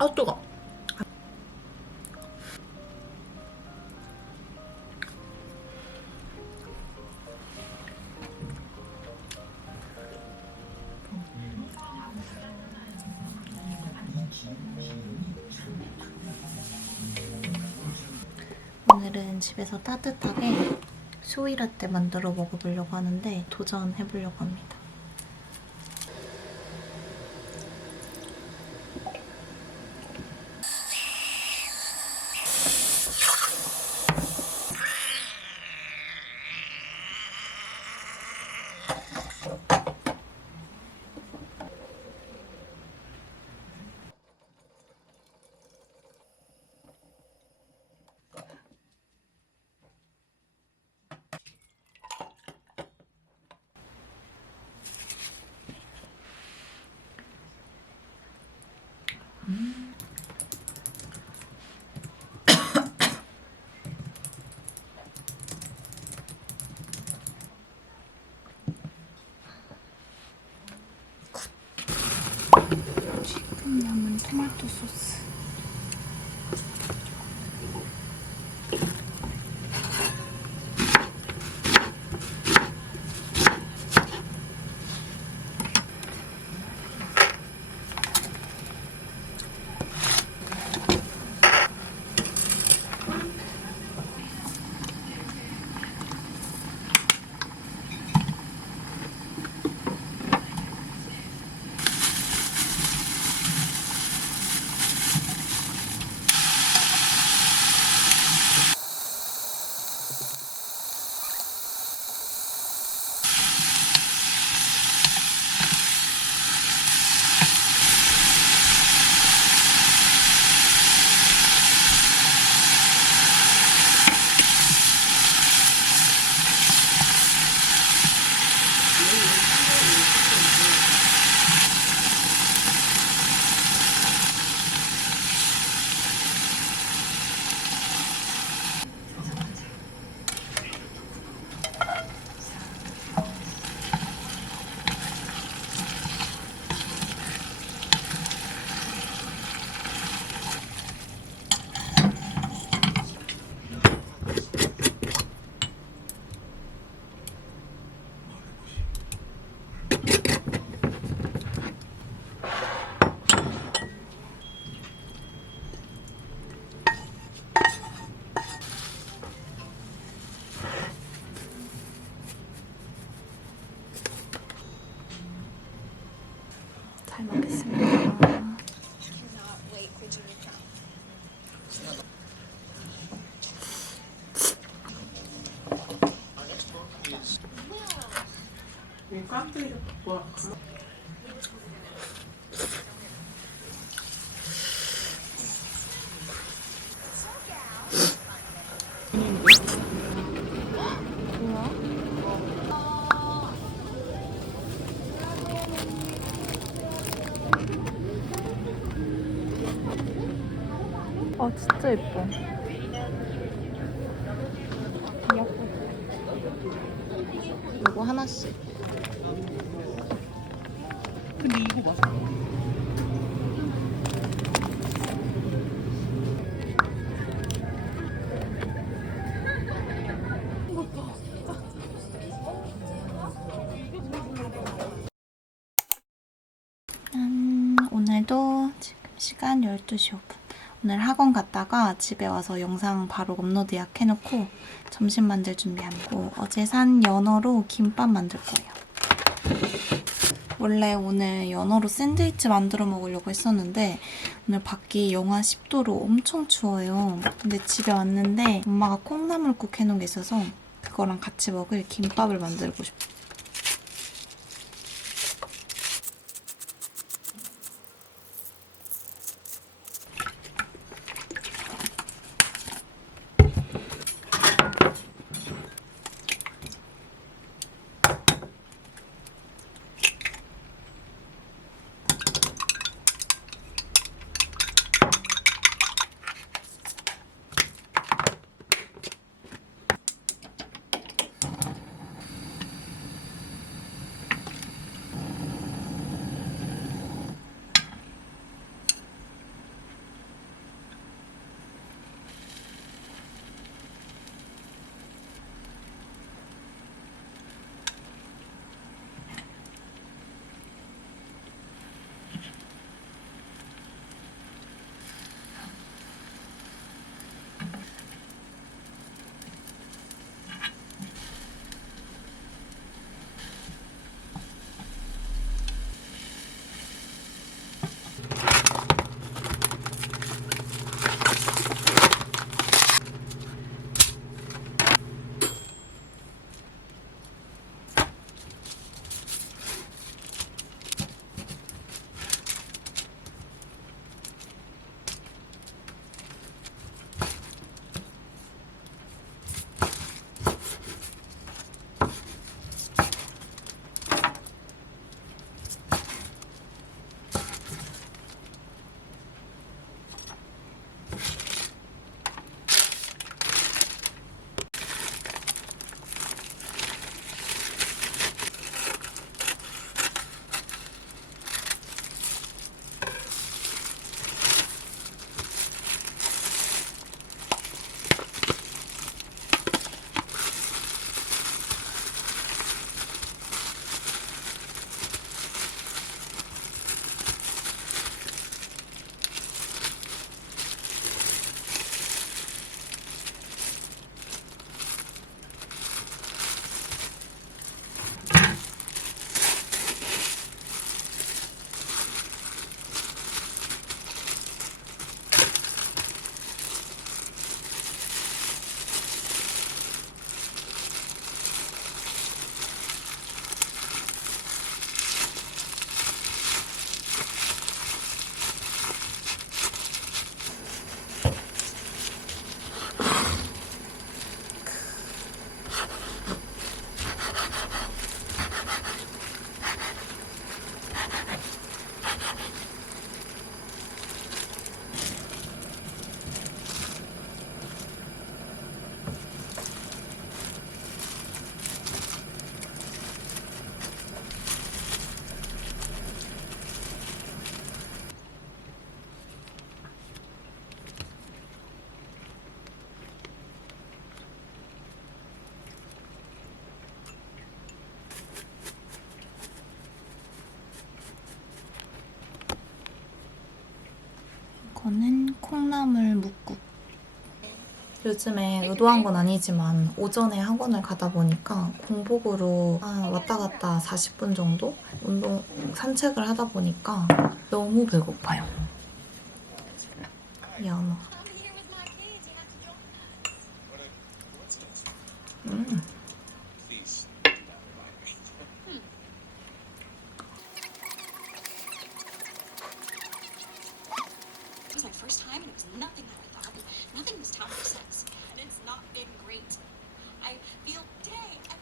아 뜨거. 오늘은 집에서 따뜻하게 소이라떼 만들어 먹어보려고 하는데 도전해보려고 합니다. 지금 남은 토마토 소스. 잘 먹겠습니다. 깜짝이야. 와. 아 진짜 예뻐. 요거 하나씩. 근데 이거 맞아. 오늘도 지금 시간 12시 5분. 오늘 학원 갔다가 집에 와서 영상 바로 업로드 예약해놓고 점심 만들 준비하고 어제 산 연어로 김밥 만들 거예요. 원래 오늘 연어로 샌드위치 만들어 먹으려고 했었는데 오늘 밖이 영하 10도로 엄청 추워요. 근데 집에 왔는데 엄마가 콩나물국 해놓은 게 있어서 그거랑 같이 먹을 김밥을 만들고 싶어요. 콩나물 묵국. 요즘에 의도한 건 아니지만 오전에 학원을 가다 보니까 공복으로 왔다 갔다 40분 정도 산책을 하다 보니까 너무 배고파요. 연어. It was my first time, and it was nothing that I thought. Nothing this town makes sense, and it's not been great. I feel today. I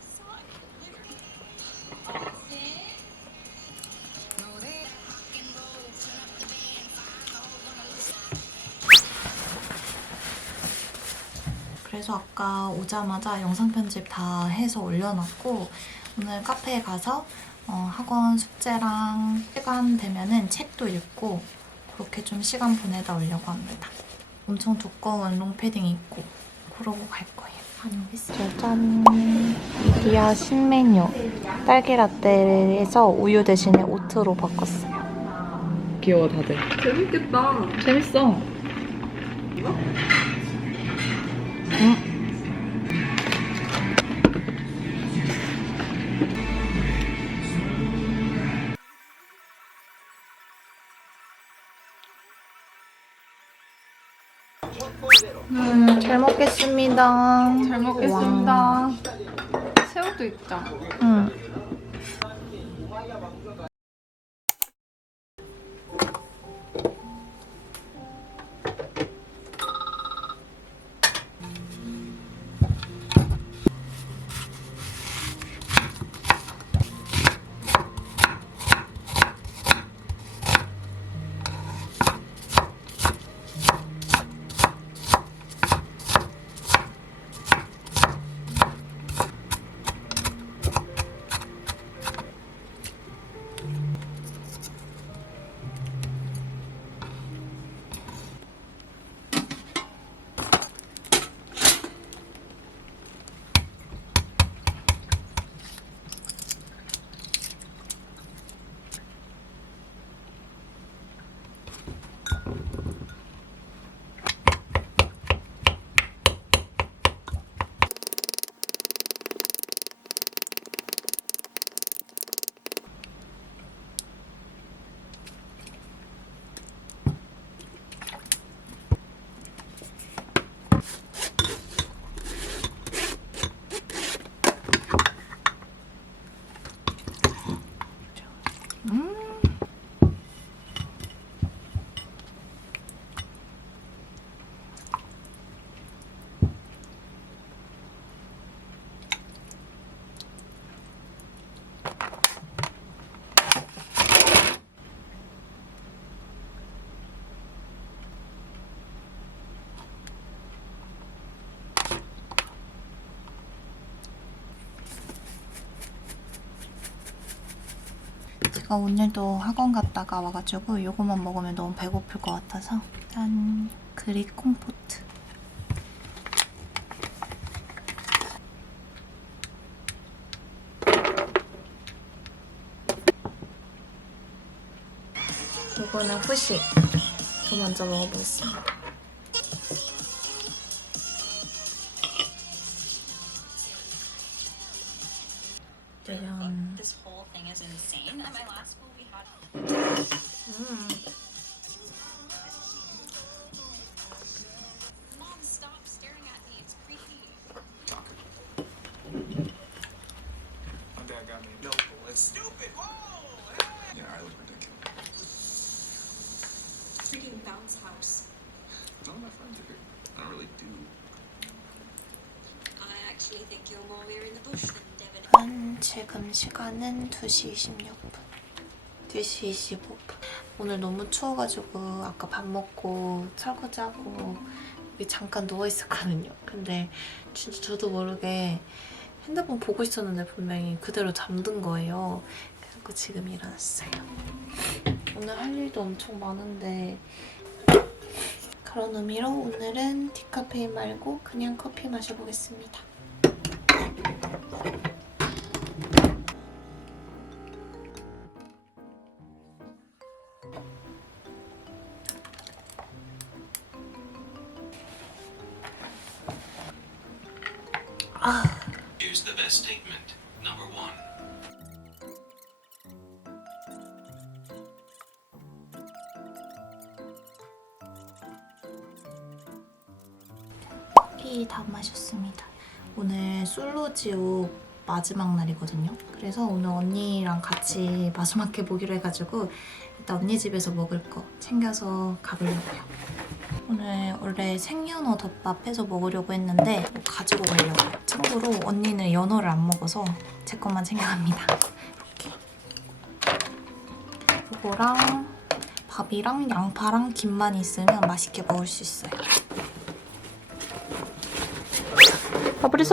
saw it literally. 그래서 아까 오자마자 영상 편집 다 해서 올려놨고 오늘 카페에 가서 학원 숙제랑 시간 되면은 책도 읽고 그렇게 좀 시간 보내다 오려고 합니다. 엄청 두꺼운 롱패딩 입고 그러고 갈 거예요. 다녀오겠습니다. 짠! 이디야 신메뉴 딸기라떼에서 우유 대신에 오트로 바꿨어요. 귀여워 다들. 재밌겠다. 재밌어. 이거? 잘 먹겠습니다. 잘 먹겠습니다. 새우도 있다. 응. 제가 오늘도 학원 갔다가 와가지고 이거만 먹으면 너무 배고플 것 같아서 짠! 그릭 콤포트. 이거는 후식. 이거 먼저 먹어보겠습니다. 짜잔. This whole thing is insane. At my last school, we had. Mom, stop staring at me. It's creepy. My dad got me a dope boy. It's stupid. Whoa! Yeah, I look ridiculous. Freaking bounce house. None of my friends are here. I don't really do. I actually think you're more weird in the bush than Devin. 지금 시간은 2시 26분. 2시 25분. 오늘 너무 추워가지고 아까 밥 먹고 설거지하고 여기 잠깐 누워있었거든요. 근데 진짜 저도 모르게 핸드폰 보고 있었는데 분명히 그대로 잠든 거예요. 그래서 지금 일어났어요. 오늘 할 일도 엄청 많은데 그런 의미로 오늘은 디카페인 말고 그냥 커피 마셔보겠습니다. Here's the best statement. Number one. 커피 다 마셨습니다. 오늘 솔로지옥 마지막 날이거든요. 그래서 오늘 언니랑 같이 마지막 해 보기로 해가지고 일단 언니 집에서 먹을 거 챙겨서 가보려고요. 오늘 원래 생연어 덮밥 해서 먹으려고 했는데 가지고 가려고요. 참고로 언니는 연어를 안 먹어서 제 것만 챙겨갑니다. 이렇게. 이거랑 밥이랑 양파랑 김만 있으면 맛있게 먹을 수 있어요. 밥그릇?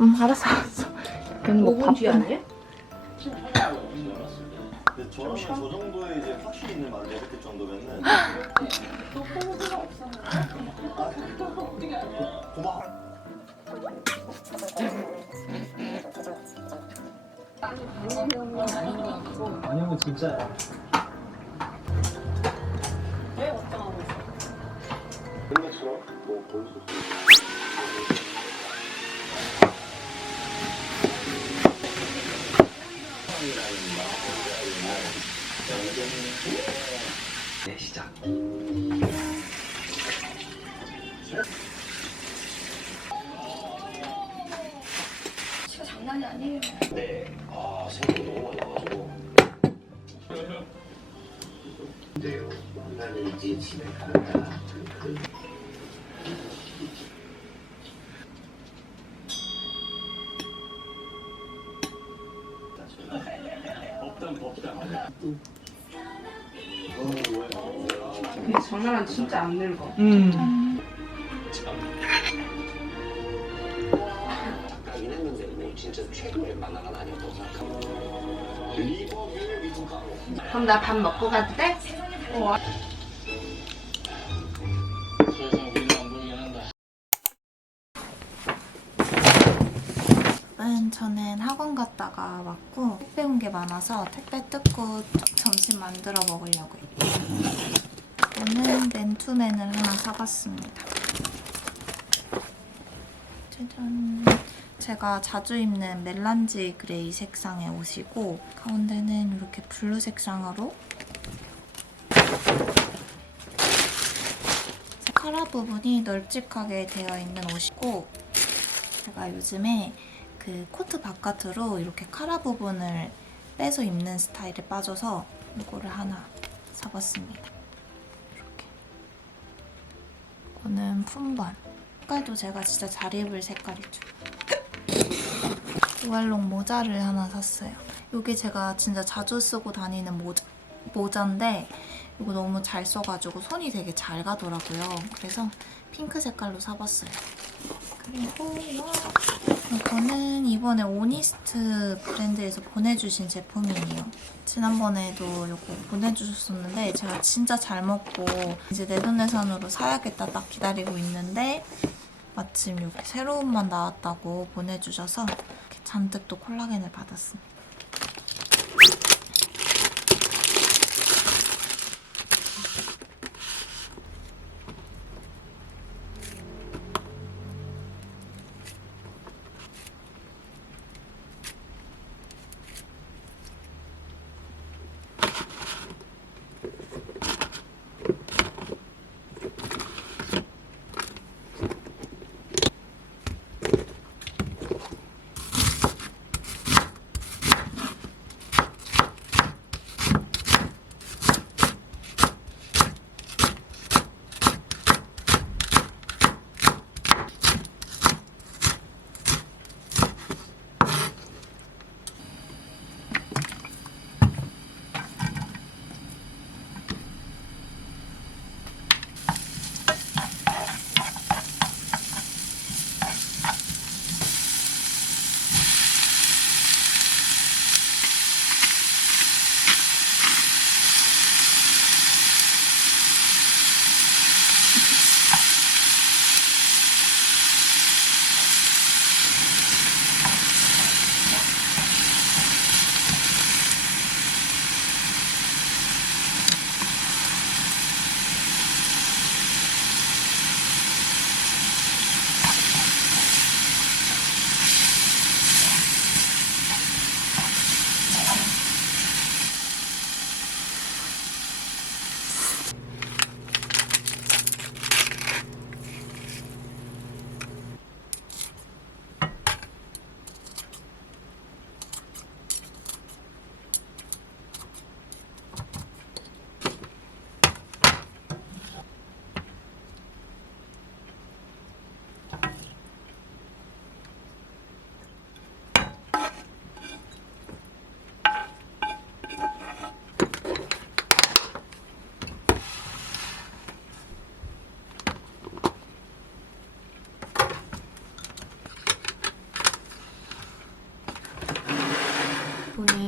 응, 알았어. 얘는 뭐 5분 뒤에 아니야? 근데 저러면 저 정도의 이제 확실히 있는 말 레벨 정도면은 고마워. 아니면 진짜야. 그런 것처럼 뭐 볼 수 있어. 네, 시작. 진짜 장난이 아니에요. 네. 아, 생각이 너무 많이 나가지고. 네요. 나는 이제 집에 간다. 법당. 근데 장난은 진짜 안 늙어. 작가긴 했는데 뭐 진짜 최고의 만화가 아니었다고 생각합니다. 리버뷰의 미술가로. 그럼 나 밥 먹고 가도 돼? 저는 학원 갔다가 왔고 택배 온 게 많아서 택배 뜯고 점심 만들어 먹으려고요. 이거는 맨투맨을 하나 사봤습니다. 짜잔! 제가 자주 입는 멜란지 그레이 색상의 옷이고 가운데는 이렇게 블루 색상으로 카라 부분이 널찍하게 되어 있는 옷이고 제가 요즘에 그 코트 바깥으로 이렇게 카라 부분을 빼서 입는 스타일에 빠져서 이거를 하나 사봤습니다. 이렇게. 이거는 품번. 색깔도 제가 진짜 잘 입을 색깔이죠. 우알롱 모자를 하나 샀어요. 이게 제가 진짜 자주 쓰고 다니는 모자인데 이거 너무 잘 써가지고 손이 되게 잘 가더라고요. 그래서 핑크 색깔로 사봤어요. 그리고 이거는 이번에 오니스트 브랜드에서 보내주신 제품이에요. 지난번에도 이거 보내주셨었는데 제가 진짜 잘 먹고 이제 내돈내산으로 사야겠다 딱 기다리고 있는데 마침 이렇게 새로운 맛 나왔다고 보내주셔서 이렇게 잔뜩 또 콜라겐을 받았습니다.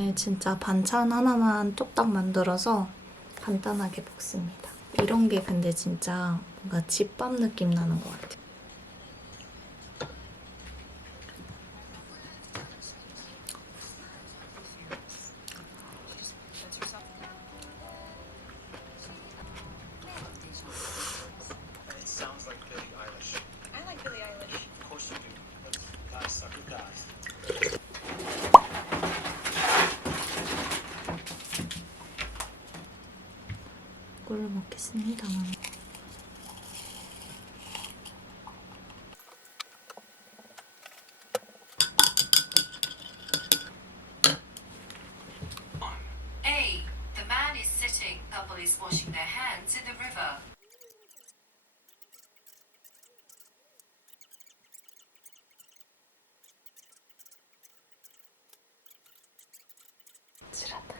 오늘 진짜 반찬 하나만 뚝딱 만들어서 간단하게 볶습니다. 이런 게 근데 진짜 뭔가 집밥 느낌 나는 것 같아요. It sounds like Billie Eilish. I like Billie Eilish. Of course you do. But guys suck at guys. 꿀을 먹겠습니다. A. The man is sitting. Couple is washing their hands in the river. 칠하다.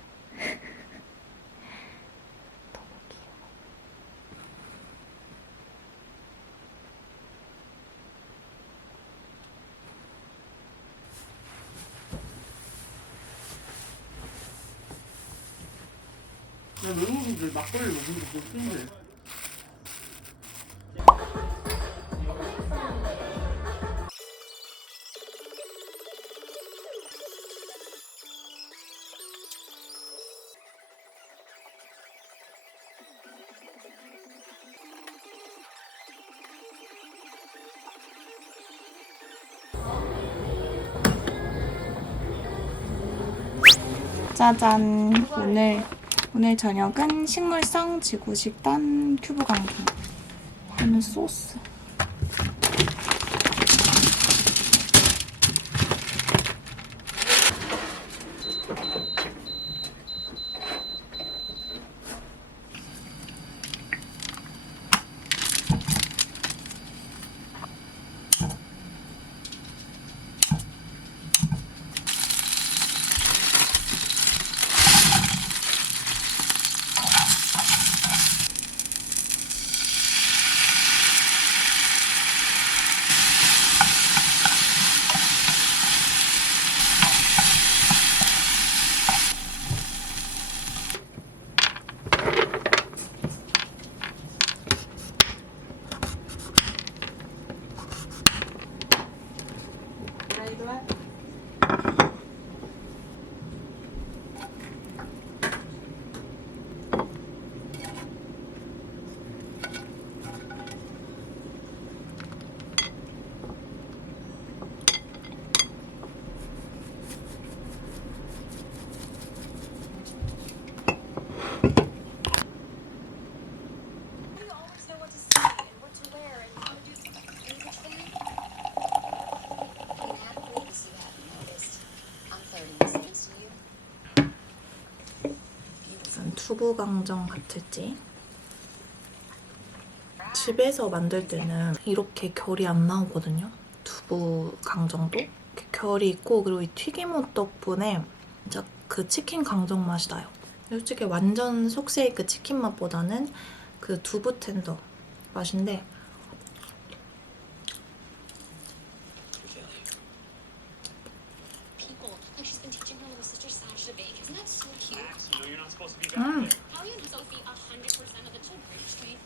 너무 귀여워. 나 외국인들 막걸리 먹는 거 못 쓴대. 짜잔! 오늘 저녁은 식물성 지구식단 큐브 강정. 오늘 소스. You always know what to say and what to wear and how to do things. Are you between? I didn't have to wait to see that in August. I'm flirting with things to you. 약간 두부 강정 같을지. 집에서 만들 때는 이렇게 결이 안 나오거든요. 두부 강정도 이렇게 결이 있고, 그리고 이 튀김옷 덕분에 진짜 그 치킨 강정 맛이 나요. 솔직히 완전 속세이크 치킨 맛보다는 그 두부 텐더 맛인데 People, like she's been teaching her little sister Sasha to bake. Isn't that so cute? You know you're not supposed to be 음, How are you supposed to be 100% of the children? You're just trying